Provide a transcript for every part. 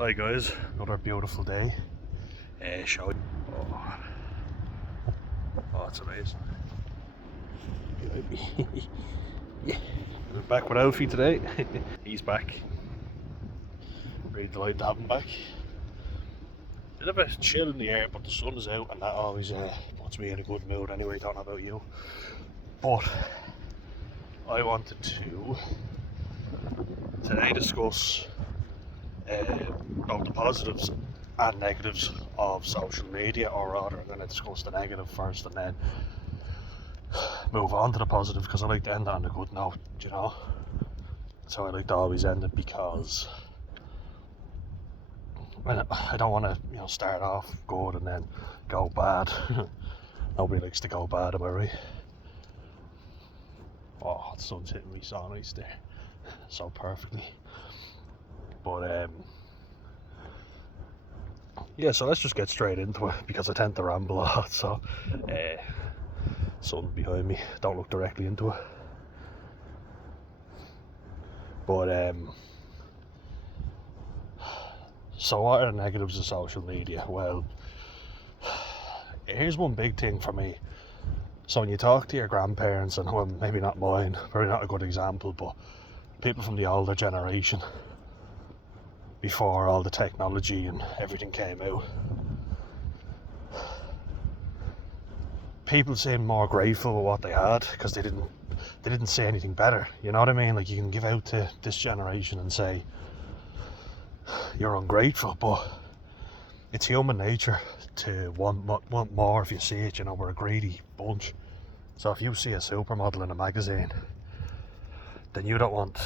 Hi guys, another beautiful day. Shall we? Oh, it's amazing. Yeah. We're back with Alfie today. He's back. Really delighted to have him back. A little bit chill in the air, but the sun is out, and that always puts me in a good mood. Anyway, don't know about you, but I wanted to today discuss both the positives and negatives of social media, or rather I'm going to discuss the negative first and then move on to the positive, because I like to end on a good note, you know. So I like to always end it, because I don't want to, start off good and then go bad. Nobody likes to go bad, am I right? Oh, the sun's hitting me so nice there, so perfectly. But yeah, so let's just get straight into it, because I tend to ramble a lot. So sun behind me, don't look directly into it. But so what are the negatives of social media? Well, here's one big thing for me. So when you talk to your grandparents, and well, maybe not mine, probably not a good example, but people from the older generation, before all the technology and everything came out, people seem more grateful with what they had, because they didn't say anything better. You know what I mean? Like, you can give out to this generation and say you're ungrateful, but it's human nature to want more if you see it. You know, we're a greedy bunch. So if you see a supermodel in a magazine, then you don't want,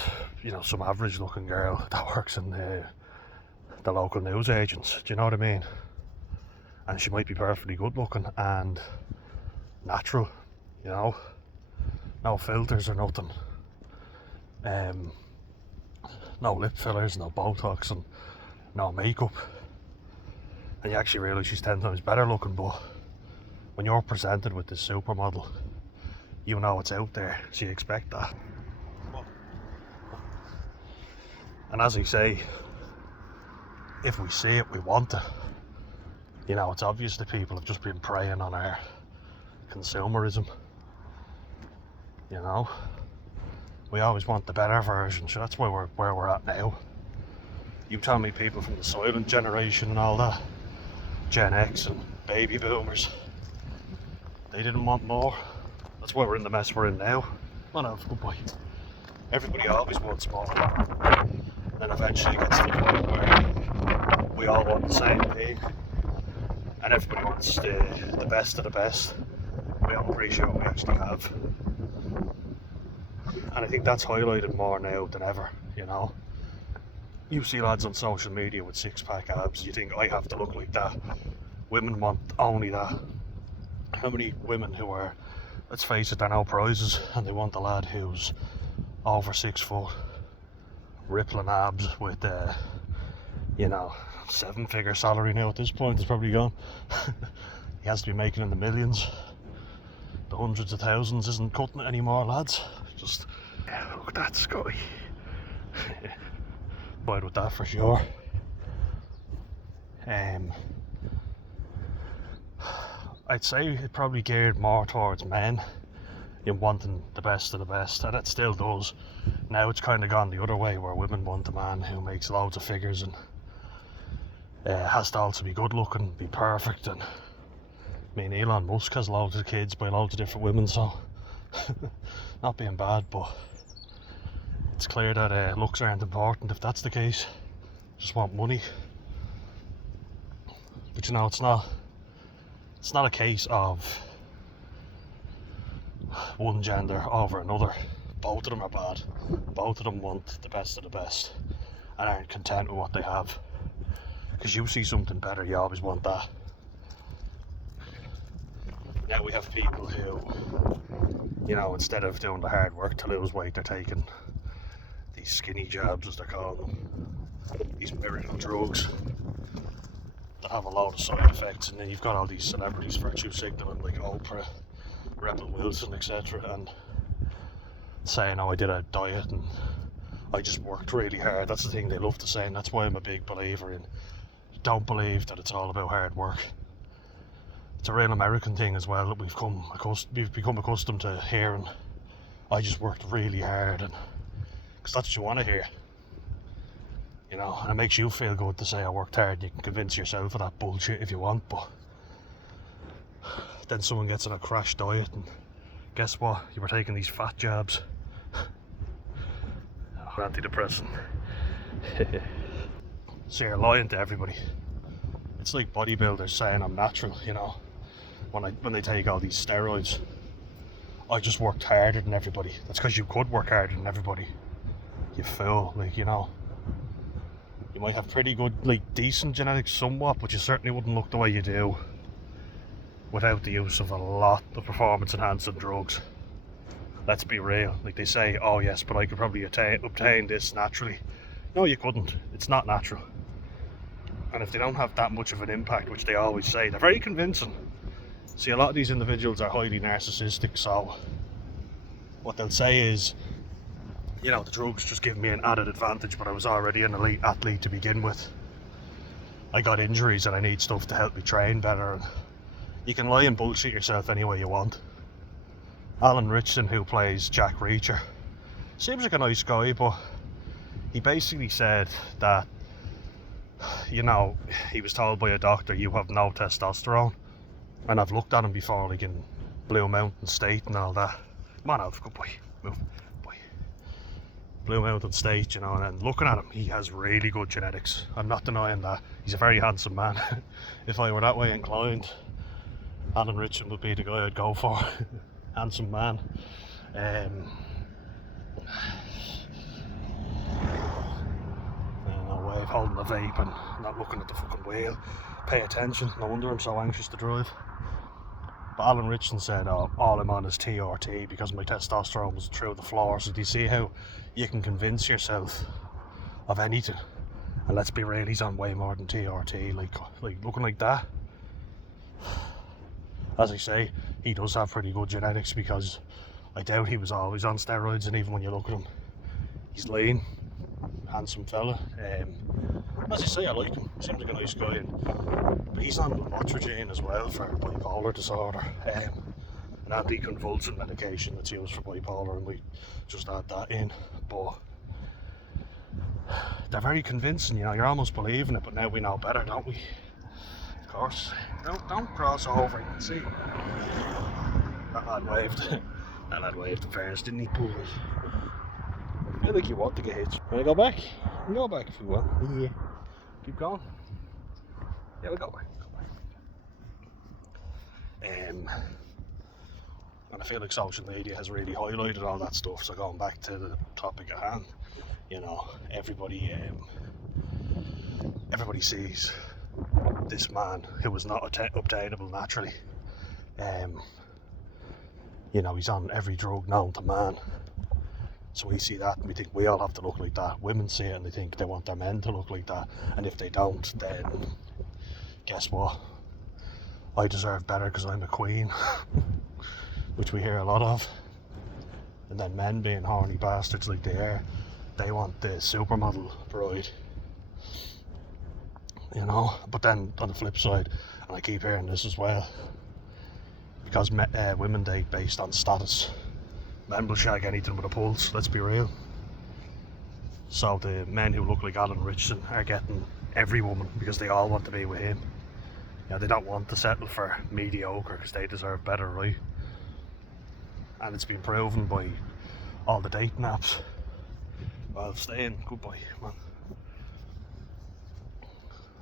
some average looking girl that works in the local news agents. Do you know what I mean? And she might be perfectly good looking and natural, no filters or nothing, no lip fillers, no Botox, and no makeup, and you actually realise she's 10 times better looking. But when you're presented with this supermodel, you know it's out there, so you expect that. And as I say, if we see it, we want it. It's obvious that people have just been preying on our consumerism. We always want the better version, so that's where we're at now. You tell me people from the silent generation and all that, Gen X and baby boomers, they didn't want more. That's why we're in the mess we're in now. No, goodbye. Everybody always wants more. Then eventually it gets to the point where we all want the same thing, and everybody wants the best of the best. We don't appreciate what we actually have. And I think that's highlighted more now than ever, You see lads on social media with six-pack abs, you think, I have to look like that. Women want only that. How many women who are, let's face it, they're no prizes, and they want a lad who's over 6 foot, rippling abs with, 7-figure salary now at this point, it's probably gone. He has to be making in the millions. The hundreds of thousands isn't cutting it anymore, lads. Just look at that sky. Bide with that for sure. I'd say it probably geared more towards men in wanting the best of the best, and it still does. Now it's kind of gone the other way, where women want a man who makes loads of figures and has to also be good looking, be perfect. And I mean, Elon Musk has loads of kids by loads of different women, so not being bad, but it's clear that looks aren't important if that's the case. Just want money. But it's not a case of one gender over another. Both of them are bad. Both of them want the best of the best and aren't content with what they have. Because you see something better, you always want that. Now we have people who, instead of doing the hard work to lose weight, they're taking these skinny jabs, as they're called them, these miracle drugs that have a lot of side effects. And then you've got all these celebrities virtue signaling, like Oprah, Rebel Wilson, etc., and saying, oh, I did a diet and I just worked really hard. That's the thing they love to say, and that's why I'm a big believer in don't believe that it's all about hard work. It's a real American thing as well that we've become accustomed to hearing. I just worked really hard, and because that's what you want to hear, you know, and it makes you feel good to say I worked hard. You can convince yourself of that bullshit if you want, but then someone gets on a crash diet, and guess what? You were taking these fat jabs. Antidepressant. So you're lying to everybody. It's like bodybuilders saying I'm natural, you know, when they take all these steroids. I just worked harder than everybody. That's because you could work harder than everybody. You fool, like, you know. You might have pretty good, like, decent genetics somewhat, but you certainly wouldn't look the way you do without the use of a lot of performance enhancing drugs. Let's be real. Like they say, oh yes, but I could probably obtain this naturally. No, you couldn't. It's not natural. And if they don't have that much of an impact, which they always say, they're very convincing. See, a lot of these individuals are highly narcissistic, so what they'll say is, you know, the drugs just give me an added advantage, but I was already an elite athlete to begin with. I got injuries and I need stuff to help me train better. And you can lie and bullshit yourself any way you want. Alan Richardson, who plays Jack Reacher, seems like a nice guy, but he basically said that, you know, he was told by a doctor, you have no testosterone. And I've looked at him before, like in Blue Mountain State and all that. Come on, Alf, good boy, move, boy. Blue Mountain State, you know, and then looking at him, he has really good genetics. I'm not denying that. He's a very handsome man. If I were that way inclined, Alan Richardson would be the guy I'd go for. Handsome man. No way of holding a vape and not looking at the fucking wheel. Pay attention. No wonder I'm so anxious to drive. But Alan Richardson said, oh, all I'm on is TRT because my testosterone was through the floor. So do you see how you can convince yourself of anything? And let's be real, he's on way more than TRT. Like looking like that. As I say, he does have pretty good genetics because I doubt he was always on steroids, and even when you look at him, he's lean, handsome fella. As I say, I like him. Seems like a nice guy, but he's on lamotrigine as well for bipolar disorder, an anticonvulsant medication that's used for bipolar, and we just add that in. But they're very convincing, you know. You're almost believing it, but now we know better, don't we? Of course. Don't cross over, you can see. That lad waved. That lad waved in fairness, didn't he? I feel like you want to get hit. Can I go back? You can go back if you want. Yeah. Keep going. Yeah, we'll go back. And I feel like social media has really highlighted all that stuff. So going back to the topic at hand, you know, everybody sees this man who was not obtainable naturally. You know, he's on every drug known to man. So we see that and we think we all have to look like that. Women see it and they think they want their men to look like that. And if they don't, then guess what? I deserve better because I'm a queen. Which we hear a lot of. And then men, being horny bastards like they are, they want the supermodel bride. You know, but then on the flip side, and I keep hearing this as well, because women date based on status, men will shag anything with a pulse, let's be real. So the men who look like Alan Richardson are getting every woman because they all want to be with him. You know, they don't want to settle for mediocre because they deserve better, right? And it's been proven by all the dating apps. Well, stay in, goodbye, man.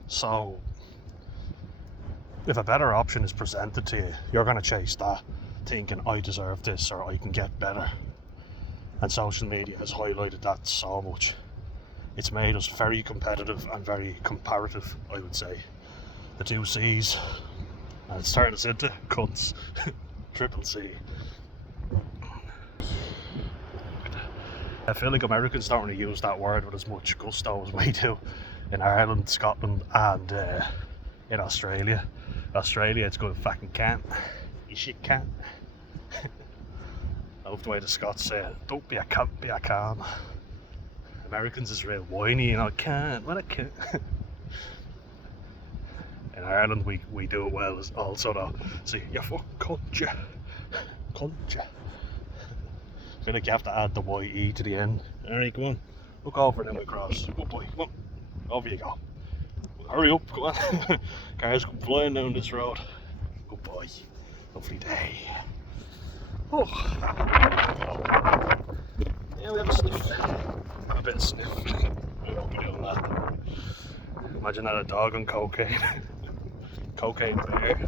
So, if a better option is presented to you, you're going to chase that, thinking I deserve this or I can get better. And social media has highlighted that so much. It's made us very competitive and very comparative, I would say. The two C's. And it's turning us into cunts. Triple C. I feel like Americans don't really use that word with as much gusto as we do in Ireland, Scotland and in Australia. Australia, it's good fucking can't. You shit can't. I love the way the Scots say it. Don't be a cunt, be a can. Americans is real whiny, you know, can't, well I can't. In Ireland we do it well also though. So you fucking cunt ya. I feel like you have to add the YE to the end. Alright, come on. Look over then we cross. Good boy, come on. Over you go. Hurry up, come on. Cars come flying down this road. Good boy. Lovely day. Oh. Yeah, we have a sniff. A bit of sniff. We won't be doing that. Imagine that, a dog on cocaine. Cocaine bear.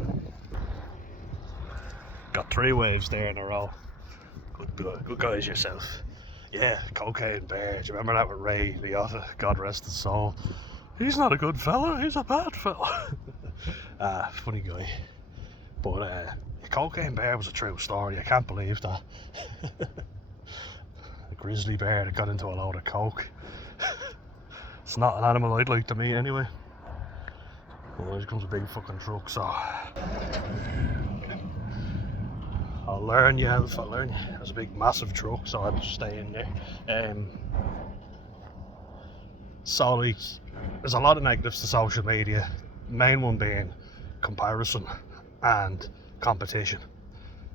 Got 3 waves there in a row. Good guys yourself. Yeah, cocaine bear. Do you remember that with Ray Liotta? God rest his soul. He's not a good fella, he's a bad fella. Funny guy. But cocaine bear was a true story. I can't believe that. A grizzly bear that got into a load of coke. It's not an animal I'd like to meet anyway. Well, here comes a big fucking truck, so I'll learn you, Elf, I'll learn you. There's a big massive truck, so I'll just stay in there. So like, there's a lot of negatives to social media. The main one being comparison and competition.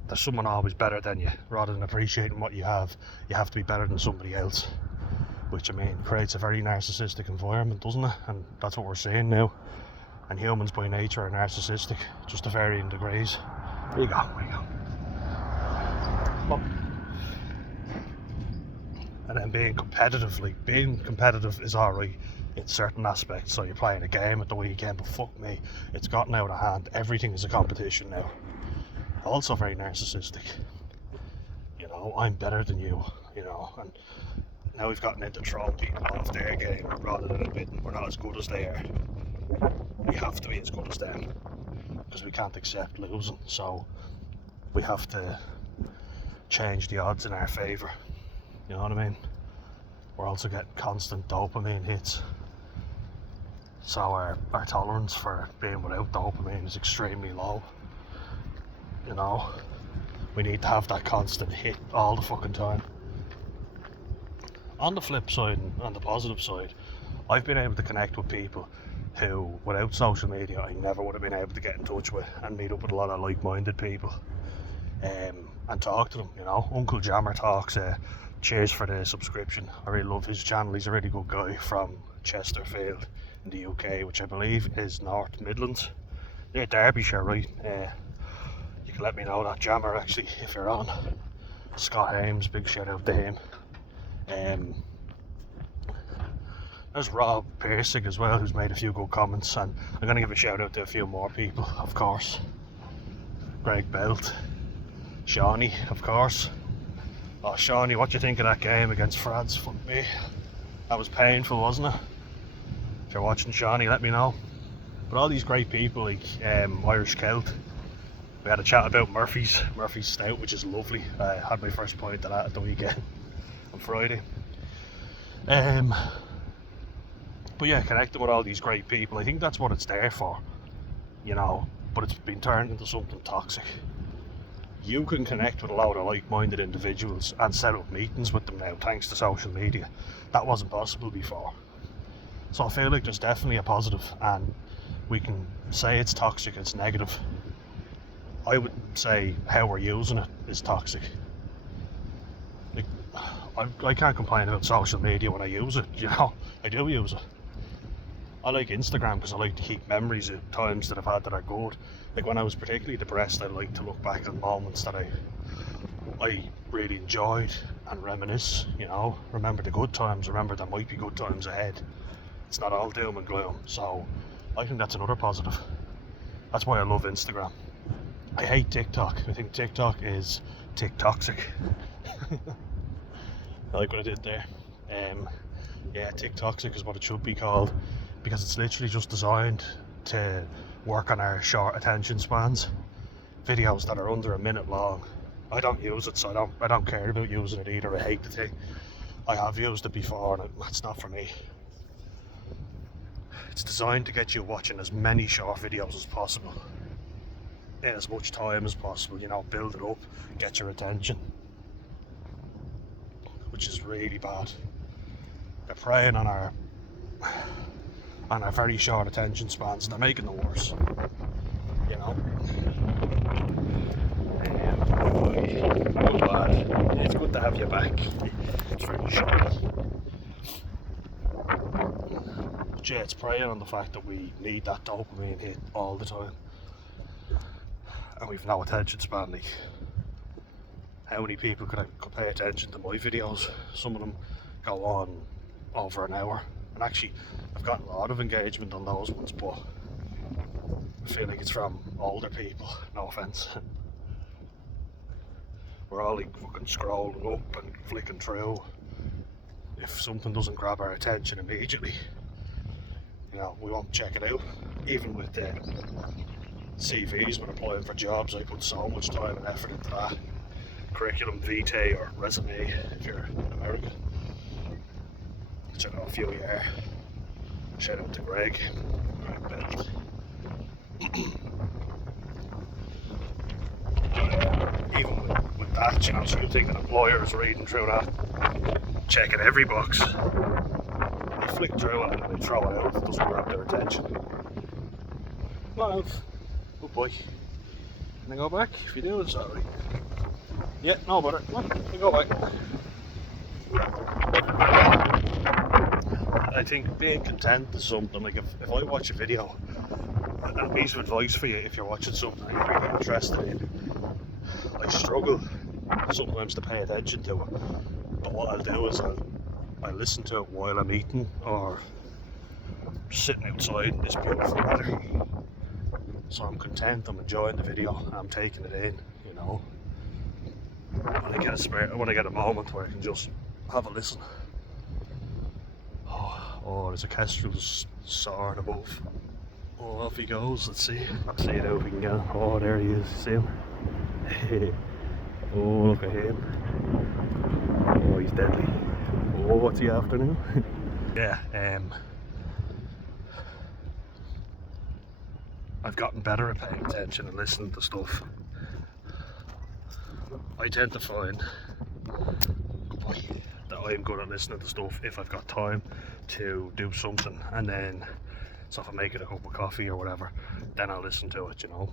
There's someone always better than you. Rather than appreciating what you have to be better than somebody else. Which, I mean, creates a very narcissistic environment, doesn't it? And that's what we're seeing now. And humans by nature are narcissistic, just to varying degrees. There you go, there you go. And then being competitive is alright in certain aspects. So you're playing a game at the weekend, but fuck me, it's gotten out of hand. Everything is a competition now. Also very narcissistic. You know, I'm better than you, you know, and now we've gotten into throwing people off their game rather than admitting we're not as good as they are. We have to be as good as them because we can't accept losing, so we have to change the odds in our favour. You know what I mean? We're also getting constant dopamine hits, so our tolerance for being without dopamine is extremely low. You know, we need to have that constant hit all the fucking time. On the flip side and on the positive side, I've been able to connect with people who, without social media, I never would have been able to get in touch with and meet up with a lot of like-minded people and talk to them, you know. Uncle Jammer Talks, cheers for the subscription. I really love his channel. He's a really good guy from Chesterfield in the UK, which I believe is North Midlands. Near Derbyshire, right? You can let me know that, Jammer, actually, if you're on. Scott Ames, big shout out to him. There's Rob Piercing as well, who's made a few good comments, and I'm going to give a shout out to a few more people, of course. Greg Belt, Shawnee, of course. Oh, Shawnee, what do you think of that game against France? Fuck me, that was painful, wasn't it? If you're watching, Shawnee, let me know. But all these great people like Irish Celt. We had a chat about Murphy's Stout, which is lovely. I had my first pint of that at the weekend on Friday. But yeah, connecting with all these great people, I think that's what it's there for, you know, but it's been turned into something toxic. You can connect with a lot of like-minded individuals and set up meetings with them now thanks to social media. That wasn't possible before. So I feel like there's definitely a positive, and we can say it's toxic, it's negative. I would say how we're using it is toxic. Like, I can't complain about social media when I use it, you know, I do use it. I like Instagram because I like to keep memories of times that I've had that are good. Like when I was particularly depressed, I like to look back on moments that I really enjoyed and reminisce, you know, remember the good times, remember there might be good times ahead. It's not all doom and gloom, so I think that's another positive. That's why I love Instagram. I hate TikTok. I think TikTok is TikToxic. I like what I did there. Yeah, TikToxic is what it should be called, because it's literally just designed to work on our short attention spans. Videos that are under a minute long. I don't use it, so I don't care about using it either. I hate the thing. I have used it before and it's not for me. It's designed to get you watching as many short videos as possible in as much time as possible, you know, build it up, get your attention, which is really bad. They're preying on our very short attention spans, and they're making it worse. You know. Good lad. It's good to have you back. It's very short. But yeah, it's preying on the fact that we need that dopamine hit all the time, and we've no attention span. Like, how many people could pay attention to my videos? Some of them go on over an hour, and actually I've gotten a lot of engagement on those ones, but I feel like it's from older people, no offence. We're all like fucking scrolling up and flicking through. If something doesn't grab our attention immediately, you know, we won't check it out. Even with the CVs when applying for jobs, I put so much time and effort into that. Curriculum vitae or resume if you're in America. Which I know a few of you are. Shout out to Greg. Even with that, you know, so you think an employer is reading through that, checking every box. They flick through it and they throw it out. It doesn't grab their attention. Come on out. Good boy. Can I go back? If you do, it's alright. Yeah, no bother. Come on, you go back. I think being content is something, like if I watch a video, and a piece of advice for you if you're watching something you're really interested in, I struggle sometimes to pay attention to it, but what I'll do is I'll listen to it while I'm eating or sitting outside in this beautiful weather. So I'm content, I'm enjoying the video, and I'm taking it in, you know. When I get a moment where I can just have a listen. Oh, there's a kestrel just soaring above. Oh, off he goes, let's see. See it out if we can get him. Oh, there he is, see him? Oh, look at him. Oh, he's deadly. Oh, what's he after now? Yeah, I've gotten better at paying attention and listening to stuff. I tend to find that I'm good at listening to stuff if I've got time to do something, and then so if I'm making a cup of coffee or whatever, then I'll listen to it, you know.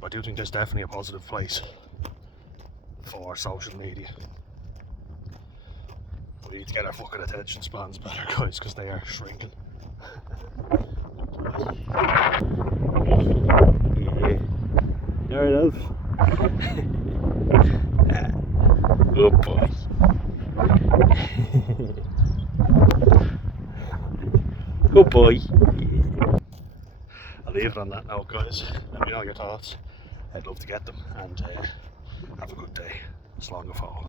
But I do think there's definitely a positive place for social media. We need to get our fucking attention spans better, guys, because they are shrinking. Yeah. There it is. Good boy. Good boy. I'll leave it on that note, guys. Let me know your thoughts. I'd love to get them, and have a good day. Slán go fóill.